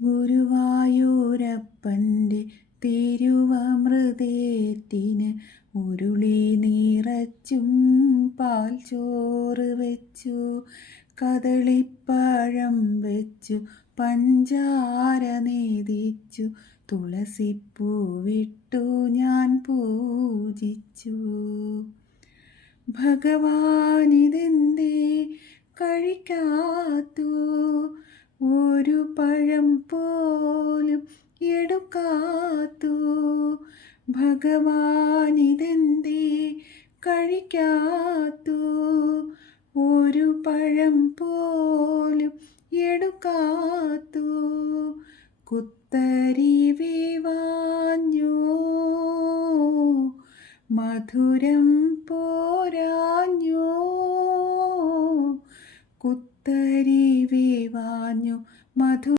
ഗുരുവായൂരപ്പൻ്റെ തിരുവമൃതേറ്റിന് ഉരുളി നിറച്ചും പാൽച്ചോറ് വെച്ചു, കദളിപ്പഴം വെച്ചു, പഞ്ചാര നേദിച്ചു, തുളസിപ്പൂവിട്ടു ഞാൻ പൂജിച്ചു. ഭഗവാനിതെന്തേ കഴിക്കാത്തു, ഒരു പഴം പോലും എടുക്കാത്തു. ഭഗവാനിതെന്തേ കഴിക്കാത്തു, ഒരു പഴം പോലും എടുക്കാത്തു. കുത്തരി വേവാഞ്ഞോ, മധുരം പോരാഞ്ഞോ. കുത്തരി വേവാഞ്ഞു, മധുരം